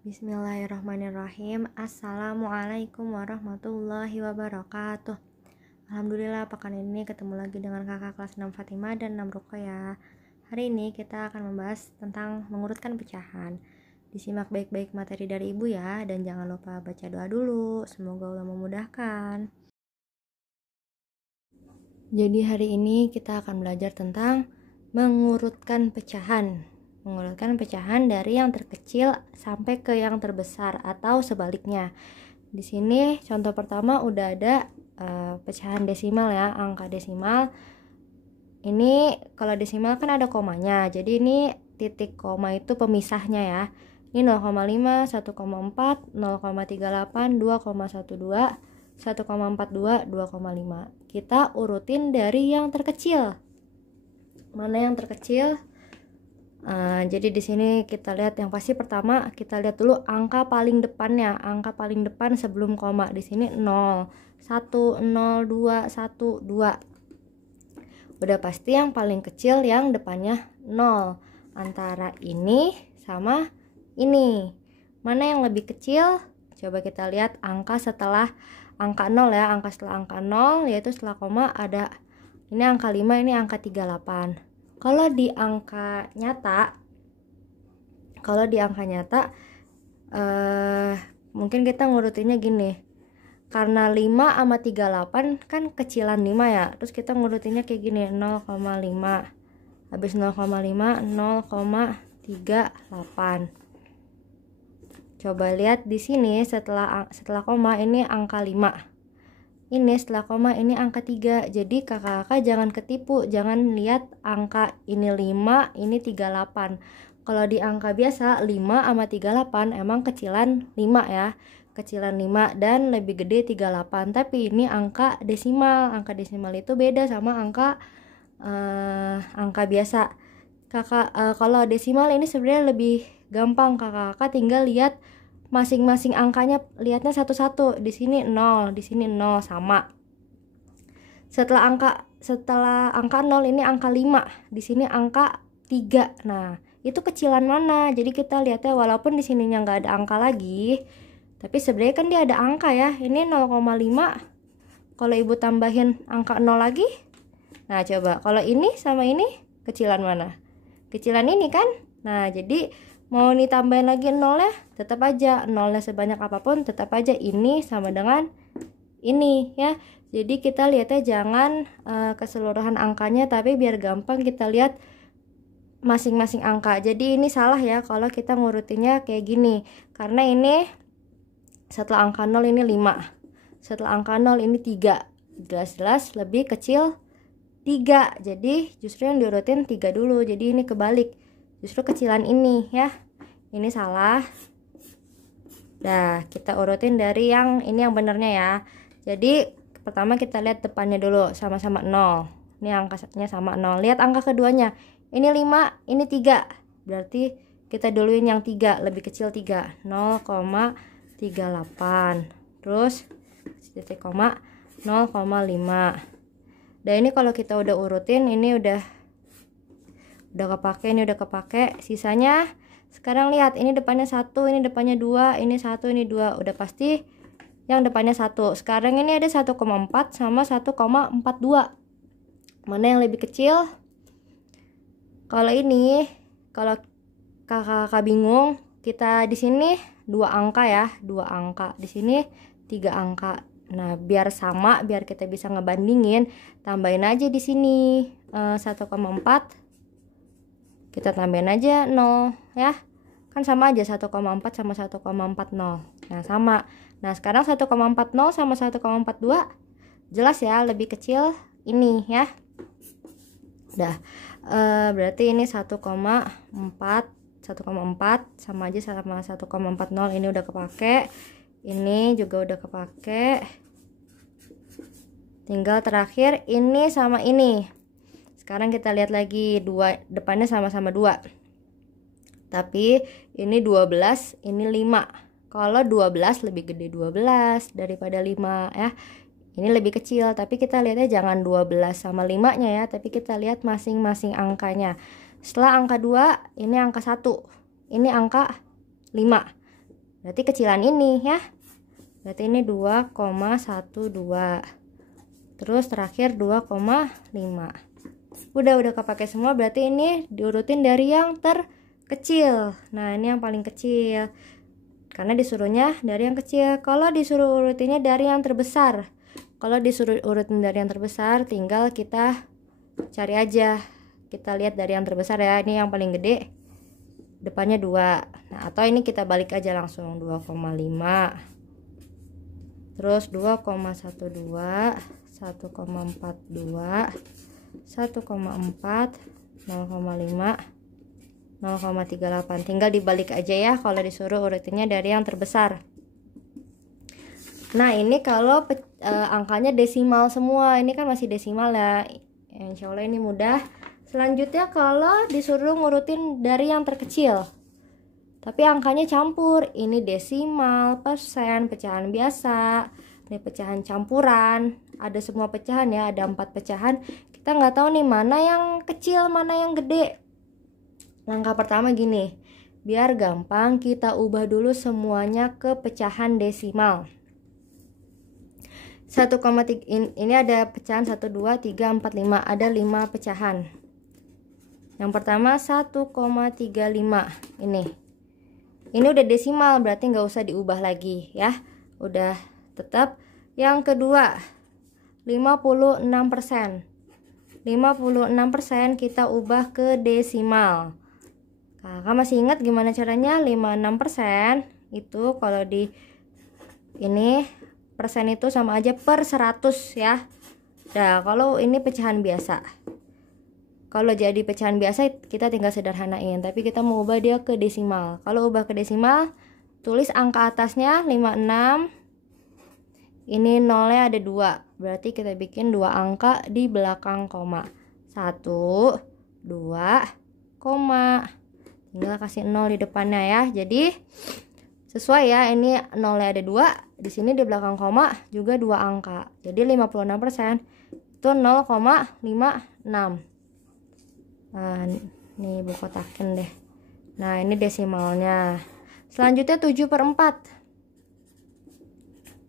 Bismillahirrahmanirrahim. Assalamualaikum warahmatullahi wabarakatuh. Alhamdulillah pekan ini ketemu lagi dengan kakak kelas 6 Fatimah dan 6 Ruqayyah. Hari ini kita akan membahas tentang mengurutkan pecahan. Disimak baik-baik materi dari ibu ya, dan jangan lupa baca doa dulu. Semoga Allah memudahkan. Jadi hari ini kita akan belajar tentang mengurutkan pecahan. Mengurutkan pecahan dari yang terkecil sampai ke yang terbesar atau sebaliknya. Di sini contoh pertama udah ada pecahan desimal ya, angka desimal. Ini kalau desimal kan ada komanya. Jadi ini titik koma itu pemisahnya ya. Ini 0,5, 1,4, 0,38, 2,12, 1,42, 2,5. Kita urutin dari yang terkecil. Mana yang terkecil? Jadi di sini kita lihat yang pasti pertama kita lihat dulu angka paling depannya, angka paling depan sebelum koma. Di sini 0, 1, 0, 2, 1, 2. Udah pasti yang paling kecil yang depannya 0. Antara ini sama ini. Mana yang lebih kecil? Coba kita lihat angka setelah angka 0 ya, angka setelah angka 0 yaitu setelah koma ada ini angka 5, ini angka 38. Kalau di angka nyata, mungkin kita ngurutinnya gini. Karena 5 sama 38 kan kecilan 5 ya. Terus kita ngurutinnya kayak gini, 0,5. Habis 0,5, 0,38. Coba lihat di sini setelah koma ini angka 5. Ini setelah koma ini angka 3. Jadi kakak-kakak jangan ketipu, jangan lihat angka ini 5, ini 38. Kalau di angka biasa 5 sama 38 emang kecilan 5 ya. Kecilan 5 dan lebih gede 38. Tapi ini angka desimal. Angka desimal itu beda sama angka biasa. Kalau desimal ini sebenarnya lebih gampang, kakak-kakak tinggal lihat masing-masing angkanya, lihatnya satu-satu. Di sini 0, di sini 0 sama. Setelah angka 0 ini angka 5, di sini angka 3. Nah, itu kecilan mana? Jadi kita lihatnya walaupun di sininya nggak ada angka lagi, tapi sebenarnya kan dia ada angka ya. Ini 0,5. Kalau ibu tambahin angka 0 lagi, nah coba kalau ini sama ini kecilan mana? Kecilan ini kan? Nah, jadi mau ditambahin lagi 0 ya, tetap aja 0-nya sebanyak apapun tetap aja ini sama dengan ini ya. Jadi kita lihatnya jangan keseluruhan angkanya, tapi biar gampang kita lihat masing-masing angka. Jadi ini salah ya kalau kita ngurutinnya kayak gini, karena ini setelah angka 0 ini 5, setelah angka 0 ini 3, jelas-jelas lebih kecil 3. Jadi justru yang diurutin 3 dulu. Jadi ini kebalik, justru kecilan ini ya. Ini salah. Nah, kita urutin dari yang ini yang benernya ya. Jadi pertama kita lihat depannya dulu, sama-sama 0. Ini angkanya sama 0. Lihat angka keduanya. Ini 5, ini 3. Berarti kita duluin yang 3, lebih kecil 3. 0,38. Terus titik koma 0,5. Dan ini kalau kita udah urutin, ini udah kepake, ini udah kepake. Sisanya sekarang lihat, ini depannya 1, ini depannya 2, ini 1, ini 2. Udah pasti yang depannya 1. Sekarang ini ada 1,4 sama 1,42. Mana yang lebih kecil? Kalau ini, kalau kakak bingung, kita di sini 2 angka ya, 2 angka. Di sini 3 angka. Nah, biar sama, biar kita bisa ngebandingin, tambahin aja di sini 1,4. Kita tambahin aja 0 ya. Kan sama aja 1,4 sama 1,40. Nah, sama. Nah, sekarang 1,40 sama 1,42 jelas ya lebih kecil ini ya. Udah. Berarti ini 1,4 sama aja sama 1,40. Ini udah kepake. Ini juga udah kepake. Tinggal terakhir ini sama ini. Sekarang kita lihat lagi, 2 depannya sama-sama 2. Tapi ini 12, ini 5. Kalau 12 lebih gede 12 daripada 5 ya. Ini lebih kecil, tapi kita lihatnya jangan 12 sama 5-nya ya, tapi kita lihat masing-masing angkanya. Setelah angka 2, ini angka 1. Ini angka 5. berarti kecilan ini ya. Berarti ini 2,12. Terus terakhir 2,5. Udah kepake semua, berarti ini diurutin dari yang terkecil. Nah, ini yang paling kecil. Karena disuruhnya dari yang kecil. Kalau disuruh urutinnya dari yang terbesar. Kalau disuruh urutin dari yang terbesar, tinggal kita cari aja. Kita lihat dari yang terbesar ya. Ini yang paling gede. Depannya 2. Nah, atau ini kita balik aja langsung 2,5. Terus 2,12, 1,42, 1,4, 0,5, 0,38. Tinggal dibalik aja ya kalau disuruh urutinnya dari yang terbesar. Nah, ini kalau angkanya desimal semua, ini kan masih desimal ya. Insya Allah ini mudah. Selanjutnya kalau disuruh ngurutin dari yang terkecil, tapi angkanya campur, ini desimal, persen, pecahan biasa, ini pecahan campuran, ada semua pecahan ya, ada 4 pecahan. Kita nggak tahu nih mana yang kecil, mana yang gede. Langkah pertama gini, biar gampang kita ubah dulu semuanya ke pecahan desimal. 1,3 ini ada pecahan 1, 2, 3, 4, 5, ada 5 pecahan. Yang pertama 1,35 ini udah desimal, berarti nggak usah diubah lagi ya, udah tetap. Yang kedua 56%. 56% kita ubah ke desimal. Kakak masih ingat gimana caranya? 56% itu kalau di ini persen itu sama aja per 100 ya. Nah, kalau ini pecahan biasa. Kalau jadi pecahan biasa kita tinggal sederhanain, tapi kita mau ubah dia ke desimal. Kalau ubah ke desimal, tulis angka atasnya 56. Ini nolnya ada 2. Berarti kita bikin 2 angka di belakang koma. 1, 2, koma. Tinggal kasih 0 di depannya ya. Jadi sesuai ya, ini nolnya ada 2. Di sini di belakang koma juga 2 angka. Jadi 56% itu 0,56. Nah, nih buku kotakin deh. Nah, ini desimalnya. Selanjutnya 7/4.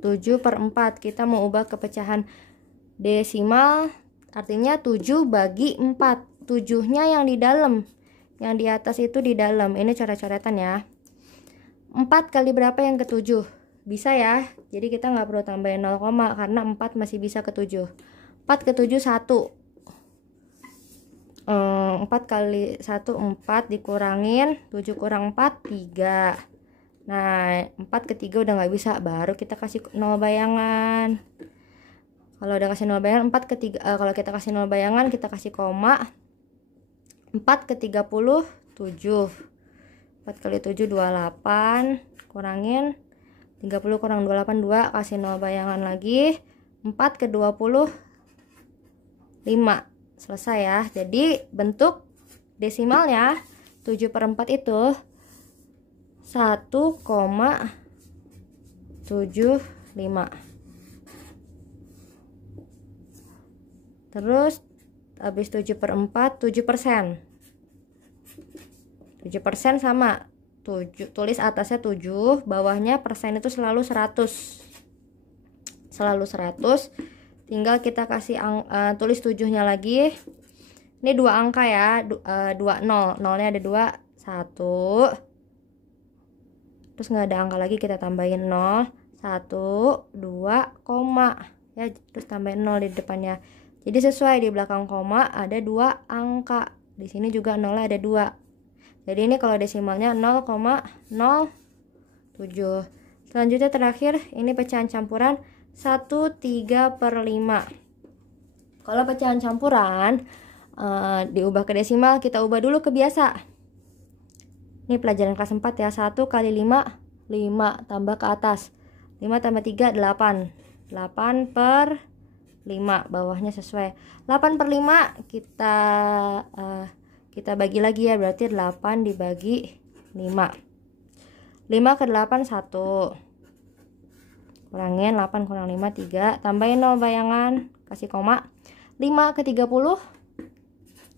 7/4 kita mau ubah ke pecahan desimal, artinya 7 bagi 4. 7-nya yang di dalam, yang di atas itu di dalam. Ini coret-coretan ya. 4 kali berapa yang ke-7? Bisa ya. Jadi kita nggak perlu tambahin 0, karena 4 masih bisa ke-7. 4 ke-7 1. 4 kali 1 4, dikurangin 7 kurang 4 3. Nah, 4 ke 3 udah nggak bisa, baru kita kasih 0 bayangan. Kalau udah kasih 0 bayangan, 4 ke 3, kalau kita kasih 0 bayangan, kita kasih koma. 4 ke 37. 4 kali 7 28, kurangin 30 kurang 28 2, kasih 0 bayangan lagi. 4 ke 25. Selesai ya. Jadi bentuk desimalnya 7/4 itu 1,75. Terus habis 7/4 7%. 7% sama 7, tulis atasnya 7, bawahnya persen itu selalu 100. Selalu 100. Tinggal kita kasih tulis 7-nya lagi. Ini 2 angka ya, 2 0. 0-nya ada 2, 1. Terus nggak ada angka lagi, kita tambahin 0, 1, 2, koma. Ya, terus tambahin 0 di depannya. Jadi sesuai, di belakang koma ada 2 angka. Di sini juga 0-nya ada 2. Jadi ini kalau desimalnya 0,07. Selanjutnya terakhir, ini pecahan campuran 1/3/5. Kalau pecahan campuran diubah ke desimal, kita ubah dulu ke biasa. Ini pelajaran kelas 4 ya. 1 kali 5 5, tambah ke atas 5 tambah 3 8. 8/5, bawahnya sesuai. 8/5 kita bagi lagi ya, berarti 8 dibagi 5. 5 ke 8 1. Kurangin 8 kurang 5 3, tambahin 0 bayangan, kasih koma. 5 ke 30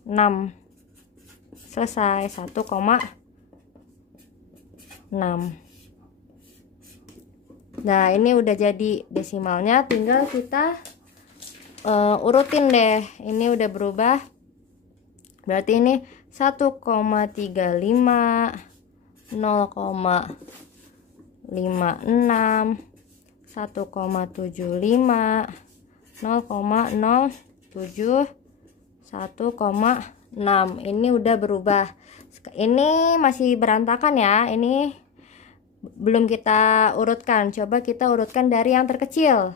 6. Selesai. 1,6. Nah, ini udah jadi desimalnya, tinggal kita urutin deh. Ini udah berubah. Berarti ini 1,35, 0,56, 1,75, 0,07, 1,6. Ini udah berubah. Ini masih berantakan ya. Ini belum kita urutkan. Coba kita urutkan dari yang terkecil.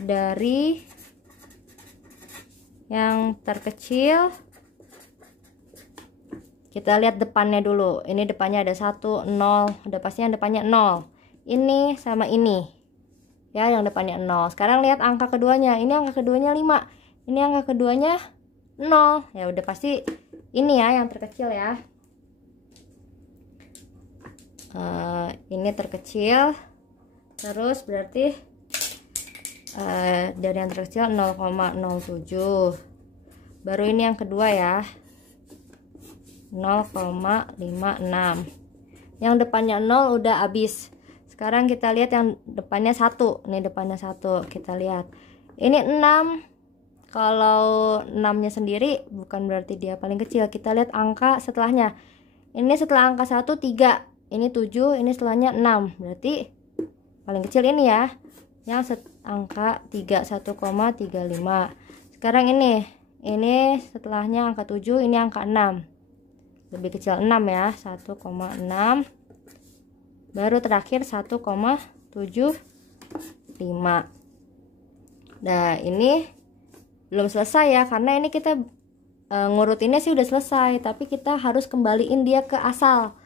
Dari yang terkecil, kita lihat depannya dulu. Ini depannya ada 1, 0. Udah pasti yang depannya 0. Ini sama ini ya, yang depannya 0. Sekarang lihat angka keduanya. Ini angka keduanya 5. Ini angka keduanya 0. Ya udah pasti ini ya yang terkecil ya. Ini terkecil. Terus berarti dari yang terkecil 0,07. Baru ini yang kedua ya, 0,56. Yang depannya 0 udah habis. Sekarang kita lihat yang depannya 1. Ini depannya 1. Kita lihat. Ini 6. Kalau 6-nya sendiri bukan berarti dia paling kecil. Kita lihat angka setelahnya. Ini setelah angka 1 3. Ini 7, ini setelahnya 6. Berarti paling kecil ini ya. Yang angka 3, 1,35. Sekarang ini setelahnya angka 7, ini angka 6. Lebih kecil 6 ya, 1,6. Baru terakhir 1,75. Nah, ini belum selesai ya, karena ini kita ngurutinnya sih udah selesai, tapi kita harus kembaliin dia ke asal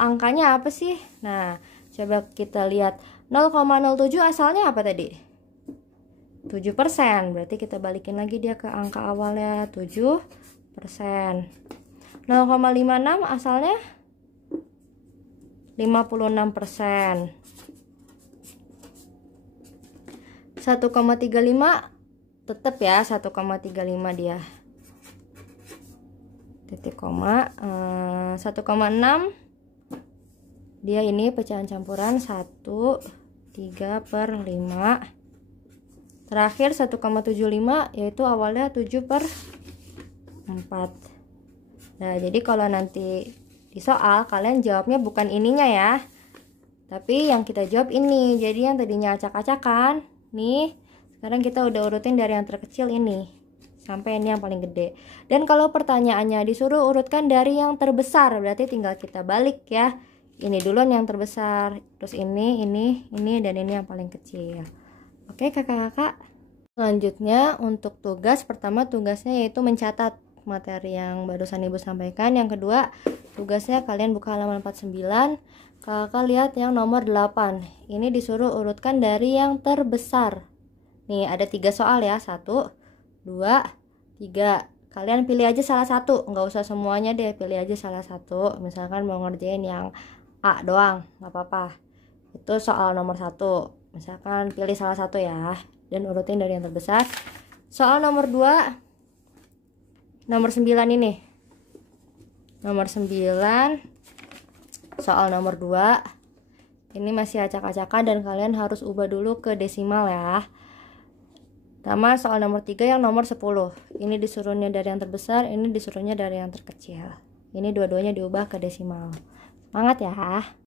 angkanya apa sih. Nah, coba kita lihat 0,07 asalnya apa tadi? 7%. Berarti kita balikin lagi dia ke angka awalnya 7%. 0,56 asalnya 56%. 1,35 tetap ya 1,35 dia. Titik koma. 1,6 dia ini pecahan campuran 1/3/5. Terakhir 1,75 yaitu awalnya 7/4. Nah, jadi kalau nanti di soal kalian jawabnya bukan ininya ya, tapi yang kita jawab ini. Jadi yang tadinya acak-acakan nih, sekarang kita udah urutin dari yang terkecil ini sampai ini yang paling gede. Dan kalau pertanyaannya disuruh urutkan dari yang terbesar, berarti tinggal kita balik ya. Ini duluan yang terbesar, terus ini, dan ini yang paling kecil. Oke kakak-kakak. Selanjutnya untuk tugas, pertama tugasnya yaitu mencatat materi yang barusan ibu sampaikan. Yang kedua, tugasnya kalian buka halaman 49. Kakak lihat yang nomor 8. Ini disuruh urutkan dari yang terbesar. Nih ada 3 soal ya, 1, 2, 3. Kalian pilih aja salah satu, nggak usah semuanya deh, pilih aja salah satu. Misalkan mau ngerjain yang A doang, nggak apa-apa. Itu soal nomor 1. Misalkan pilih salah satu ya, dan urutin dari yang terbesar. Soal nomor 2, nomor 9 ini. Nomor 9, soal nomor 2. Ini masih acak-acakan dan kalian harus ubah dulu ke desimal ya. Sama soal nomor 3 yang nomor 10. Ini disuruhnya dari yang terbesar, ini disuruhnya dari yang terkecil. Ini dua-duanya diubah ke desimal. Semangat ya.